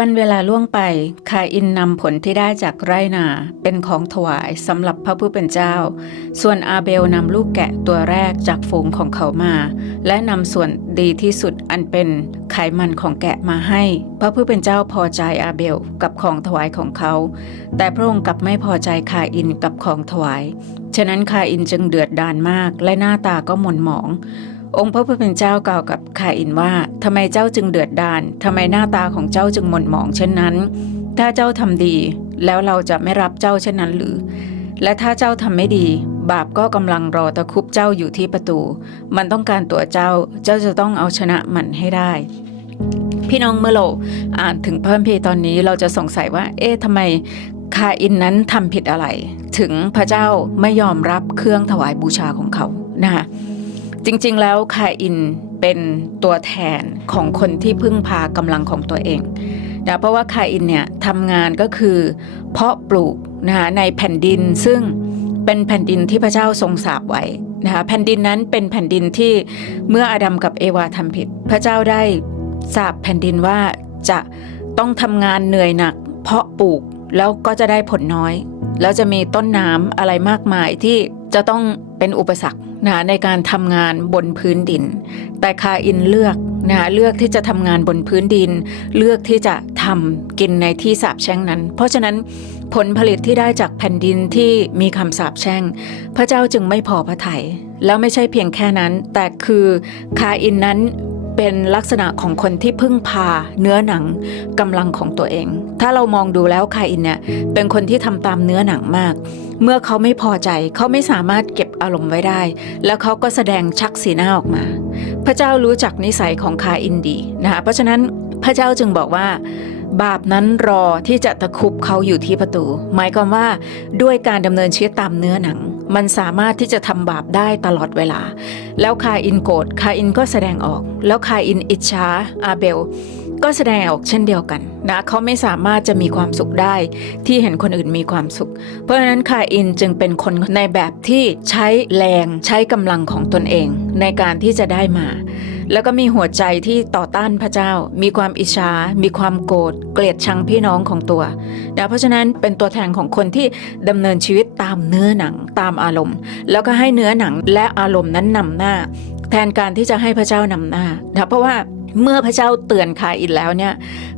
วันเวลาล่วงไปคาอินนำผลที่ได้จากไรนาเป็นของถวายสำหรับพระผู้เป็นเจ้า ส่วนอาเบลนำลูกแกะตัวแรกจากฝูงของเขามา และนำส่วนดีที่สุดอันเป็นไขมันของแกะมาให้ พระผู้เป็นเจ้าพอใจอาเบลกับของถวายของเขา แต่พระองค์กลับไม่พอใจคาอินกับของถวาย ฉะนั้นคาอินจึงเดือดดานมากและหน้าตาก็หม่นหมอง องค์พระผู้เป็นเจ้ากล่าวกับคาอินว่าทำไมเจ้าจึงเดือดดานทำไมหน้าตาของเจ้าจึงหม่นหมองเช่นนั้น ถ้าเจ้าทำดี แล้วเราจะไม่รับเจ้าเช่นนั้นหรือ และถ้าเจ้าทำไม่ดี บาปก็กำลังรอตะคุบเจ้าอยู่ที่ประตู มันต้องการตัวเจ้า เจ้าจะต้องเอาชนะมันให้ได้พี่น้องเมื่อเราอ่านถึงพระคัมภีร์ตอนนี้เราจะสงสัยว่า เอ๊ะทำไมคาอินนั้นทำผิดอะไร ถึงพระเจ้าไม่ยอมรับเครื่องถวายบูชาของเขานะคะ จริง ๆ แล้วคาอินเป็นตัวแทนของคนที่พึ่งพากำลังของตัวเองนะเพราะว่าคาอินเนี่ยทำงานก็คือ เพาะปลูกนะคะในแผ่นดินซึ่งเป็นแผ่นดินที่พระเจ้าทรงสาบไว้นะคะแผ่นดินนั้นเป็นแผ่นดินที่เมื่ออาดัมกับเอวาทำผิด พระเจ้าได้สาบแผ่นดินว่าจะต้องทำงานเหนื่อยหนัก เพาะปลูกแล้วก็จะได้ผลน้อย แล้วจะมีต้นน้ำอะไรมากมายที่จะต้องเป็นอุปสรรค นะในการทำงานบนพื้นดิน แต่คาอินเลือกนะเลือกที่จะทำงานบนพื้นดิน เลือกที่จะทำกินในที่สาบแช่งนั้น เพราะฉะนั้นผลผลิตที่ได้จากแผ่นดินที่มีคำสาปแช่ง พระเจ้าจึงไม่พอพระทยัยแล้วไม่ใช่เพียงแค่นั้น แต่คือคาอินนั้น เป็นลักษณะของคนที่พึ่งพาเนื้อหนังกำลังของตัวเอง ถ้าเรามองดูแล้วคาอินเนี่ยเป็นคนที่ทำตามเนื้อหนังมาก เมื่อเขาไม่พอใจเขาไม่สามารถเก็บอารมณ์ไว้ได้ แล้วเขาก็แสดงชักสีหน้าออกมา พระเจ้ารู้จักนิสัยของคาอินดีนะคะเพราะฉะนั้นพระเจ้าจึงบอกว่าบาปนั้นรอที่จะตะคุบเขาอยู่ที่ประตู หมายความว่าด้วยการดำเนินชีวิตตามเนื้อหนัง มันสามารถที่จะทำบาปได้ตลอดเวลา แล้วคาอินโกรธคาอินก็แสดงออก แล้วคาอินอิจฉาอาเบล ก็แสดงออกเช่นเดียวกันนะเขาไม่สามารถจะมีความสุขได้ที่เห็นคนอื่นมีความสุข เพราะฉะนั้นคาอินจึงเป็นคนในแบบที่ใช้แรงใช้กำลังของตนเองในการที่จะได้มา แล้วก็มีหัวใจที่ต่อต้านพระเจ้า มีความอิจฉา มีความโกรธ เกลียดชังพี่น้องของตัวนะเพราะฉะนั้นเป็นตัวแทนของคนที่ดำเนินชีวิต ตามเนื้อหนังตามอารมณ์ แล้วก็ให้เนื้อหนังและอารมณ์นั้นนำหน้า แทนการที่จะให้พระเจ้านำหน้านะเพราะว่าเมื่อพระเจ้าเตือนคาอินแล้วเนี่ย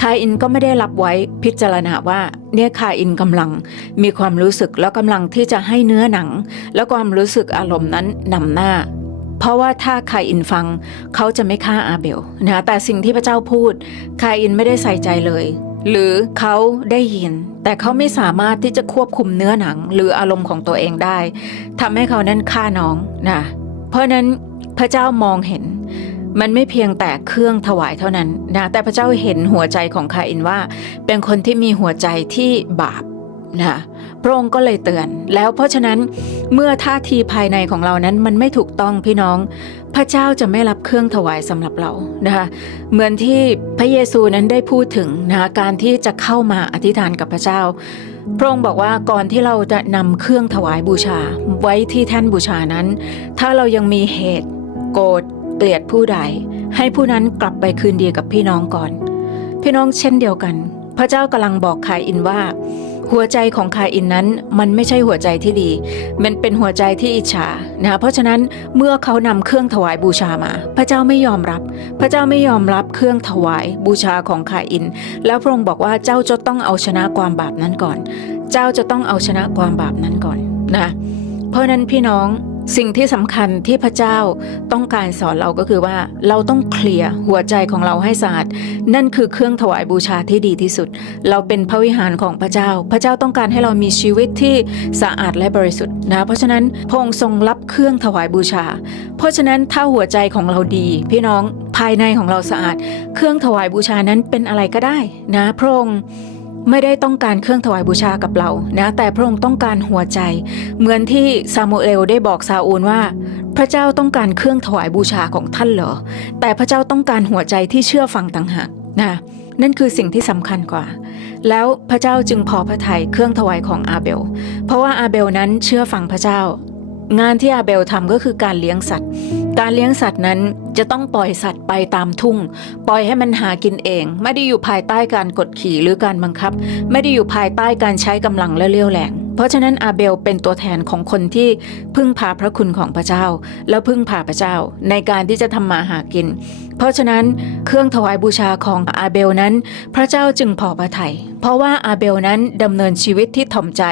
คาอินก็ไม่ได้รับไว้พิจารณาว่าเนี่ยคาอินกำลังมีความรู้สึกแล้วกำลังที่จะให้เนื้อหนัง แล้วความรู้สึกอารมณ์นั้นนำหน้า เพราะว่าถ้าคาอินฟังเขาจะไม่ฆ่าอาเบลนะแต่สิ่งที่พระเจ้าพูดคาอินไม่ได้ใส่ใจเลย หรือเขาได้ยิน แต่เขาไม่สามารถที่จะควบคุมเนื้อหนัง หรืออารมณ์ของตัวเองได้ทำให้เขานั้นฆ่าน้องนะเพราะนั้นพระเจ้ามองเห็น มันไม่เพียงแต่เครื่องถวายเท่านั้นนะแต่พระเจ้าเห็นหัวใจของคาอินว่า เป็นคนที่มีหัวใจที่บาปนะพระองค์ก็เลยเตือน แล้วเพราะฉะนั้นเมื่อท่าทีภายในของเรานั้นมันไม่ถูกต้องพี่น้อง พระเจ้าจะไม่รับเครื่องถวายสำหรับเรานะคะเหมือนที่พระเยซูนั้นได้พูดถึงนะคะการที่จะเข้ามาอธิษฐานกับพระเจ้า พระองค์บอกว่าก่อนที่เราจะนำเครื่องถวายบูชา ไว้ที่แท่นบูชานั้น ถ้าเรายังมีเหตุ โกรธเกลียดผู้ใด ให้ผู้นั้นกลับไปคืนดีกับพี่น้องก่อน พี่น้องเช่นเดียวกัน พระเจ้ากำลังบอกคายอินว่า หัวใจของคายอินนั้นมันไม่ใช่หัวใจที่ดี มันเป็นหัวใจที่อิจฉานะเพราะฉะนั้นเมื่อเขานำเครื่องถวายบูชามา พระเจ้าไม่ยอมรับ พระเจ้าไม่ยอมรับเครื่องถวายบูชาของคายอิน แล้วพระองค์บอกว่าเจ้าจะต้องเอาชนะความบาปนั้นก่อน เจ้าจะต้องเอาชนะความบาปนั้นก่อนนะเพราะนั้นพี่น้อง สิ่งที่สำคัญที่พระเจ้าต้องการสอนเราก็คือว่าเราต้องเคลียร์หัวใจของเราให้สะอาดนั่นคือเครื่องถวายบูชาที่ดีที่สุด เราเป็นพระวิหารของพระเจ้า พระเจ้าต้องการให้เรามีชีวิตที่สะอาดและบริสุทธิ์นะเพราะฉะนั้นพระองค์ทรงรับเครื่องถวายบูชา เพราะฉะนั้นถ้าหัวใจของเราดี พี่น้องภายในของเราสะอาด เครื่องถวายบูชานั้นเป็นอะไรก็ได้นะพระองค์ ไม่ได้ต้องการเครื่องถวายบูชากับเรานะ แต่พระองค์ต้องการหัวใจ เหมือนที่ซามูเอลได้บอกซาอูลว่า พระเจ้าต้องการเครื่องถวายบูชาของท่านเหรอ แต่พระเจ้าต้องการหัวใจที่เชื่อฟังต่างหากนะนั่นคือสิ่งที่สำคัญกว่า แล้วพระเจ้าจึงพอพระทัยเครื่องถวายของอาเบล เพราะว่าอาเบลนั้นเชื่อฟังพระเจ้า งานที่อาเบลทำก็คือการเลี้ยงสัตว์ การเลี้ยงสัตว์นั้นจะต้องปล่อยสัตว์ไปตามทุ่ง ปล่อยให้มันหากินเอง ไม่ได้อยู่ภายใต้การกดขี่หรือการบังคับ ไม่ได้อยู่ภายใต้การใช้กำลังและเลี้ยวแรง เพราะฉะนั้นอาเบลเป็นตัวแทนของคนที่พึ่งพาพระคุณของพระเจ้า แล้วพึ่งพาพระเจ้าในการที่จะทำมาหากิน เพราะฉะนั้นเครื่องถวายบูชาของอาเบลนั้น พระเจ้าจึงพอพระทัยเพราะว่าอาเบลนั้นดำเนินชีวิตที่ถ่อมใจ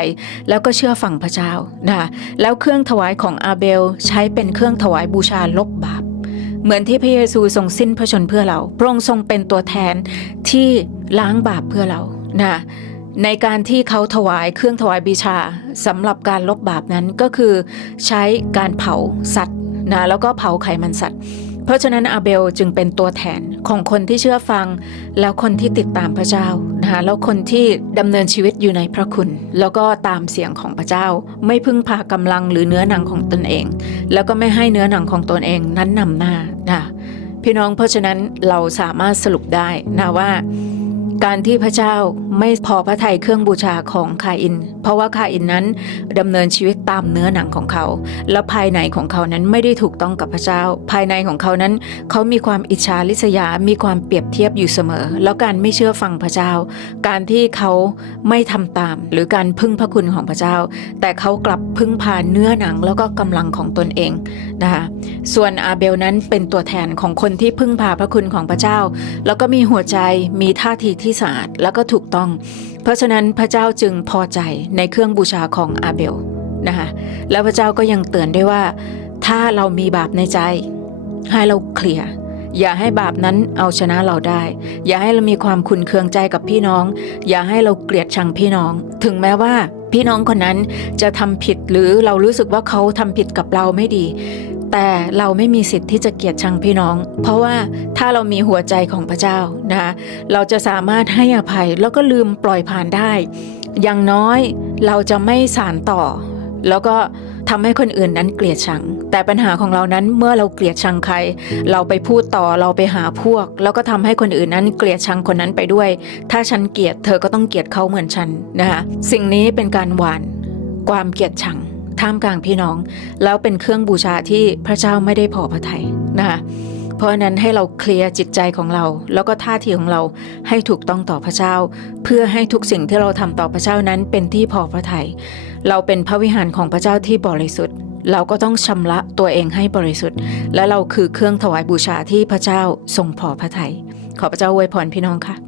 แล้วก็เชื่อฟังพระเจ้านะแล้วเครื่องถวายของอาเบลใช้เป็นเครื่องถวายบูชาลบบาปเหมือนที่พระเยซูทรงสิ้นพระชนเพื่อเรา พระองค์ทรงเป็นตัวแทนที่ล้างบาปเพื่อเรานะ ในการที่เขาถวายเครื่องถวายบูชาสำหรับการลบบาปนั้นก็คือใช้การเผาสัตว์นะแล้วก็เผาไขมันสัตว์ เพราะฉะนั้นอาเบลจึงเป็นตัวแทนของคนที่เชื่อฟัง แล้วคนที่ติดตามพระเจ้านะคะแล้วคนที่ดำเนินชีวิตอยู่ในพระคุณ แล้วก็ตามเสียงของพระเจ้า ไม่พึ่งพากำลังหรือเนื้อหนังของตนเอง แล้วก็ไม่ให้เนื้อหนังของตนเองนั้นนำหน้านะพี่น้องเพราะฉะนั้นเราสามารถสรุปได้นะว่า การที่พระเจ้าไม่พอพระทัยเครื่องบูชาของคาอิน เพราะว่าคาอินนั้นดำเนินชีวิตตามเนื้อหนังของเขา และภายในของเขานั้นไม่ได้ถูกต้องกับพระเจ้า ภายในของเขานั้น เขามีความอิจฉาริษยา มีความเปรียบเทียบอยู่เสมอ แล้วการไม่เชื่อฟังพระเจ้า การที่เขาไม่ทำตาม หรือการพึ่งพระคุณของพระเจ้า แต่เขากลับพึ่งพาเนื้อหนังแล้วก็กำลังของตนเองนะคะส่วนอาเบลนั้นเป็นตัวแทนของคนที่พึ่งพาพระคุณของพระเจ้า แล้วก็มีหัวใจมีท่าทีที่สะอาดแล้วก็ถูกต้อง เพราะฉะนั้นพระเจ้าจึงพอใจในเครื่องบูชาของอาเบลนะคะแล้วพระเจ้าก็ยังเตือนด้วยว่า ถ้าเรามีบาปในใจ ให้เราเคลียร์อย่าให้บาปนั้นเอาชนะเราได้ อย่าให้เรามีความขุนเคืองใจกับพี่น้อง อย่าให้เราเกลียดชังพี่น้อง ถึงแม้ว่าพี่น้องคนนั้นจะทำผิดหรือเรารู้สึกว่าเขาทำผิดกับเราไม่ดี แต่เราไม่มีสิทธิ์ที่จะเกลียดชังพี่น้อง เพราะว่าถ้าเรามีหัวใจของพระเจ้านะคะเราจะสามารถให้อภัยแล้วก็ลืมปล่อยผ่านได้ อย่างน้อยเราจะไม่สารต่อ แล้วก็ทำให้คนอื่นนั้นเกลียดชัง แต่ปัญหาของเรานั้นเมื่อเราเกลียดชังใคร เราไปพูดต่อเราไปหาพวก แล้วก็ทำให้คนอื่นนั้นเกลียดชังคนนั้นไปด้วย ถ้าฉันเกลียดเธอก็ต้องเกลียดเขาเหมือนฉันนะคะสิ่งนี้เป็นการหวานความเกลียดชัง ท่ามกลางพี่น้อง แล้วเป็นเครื่องบูชาที่พระเจ้าไม่ได้พอพระทัยนะคะเพราะนั้นให้เราเคลียร์จิตใจของเรา แล้วก็ท่าทีของเราให้ถูกต้องต่อพระเจ้า เพื่อให้ทุกสิ่งที่เราทำต่อพระเจ้านั้นเป็นที่พอพระทัยเราเป็นพระวิหารของพระเจ้าที่บริสุทธิ์ เราก็ต้องชำระตัวเองให้บริสุทธิ์ และเราคือเครื่องถวายบูชาที่พระเจ้าทรงพอพระทัยขอพระเจ้าอวยพรพี่น้องค่ะ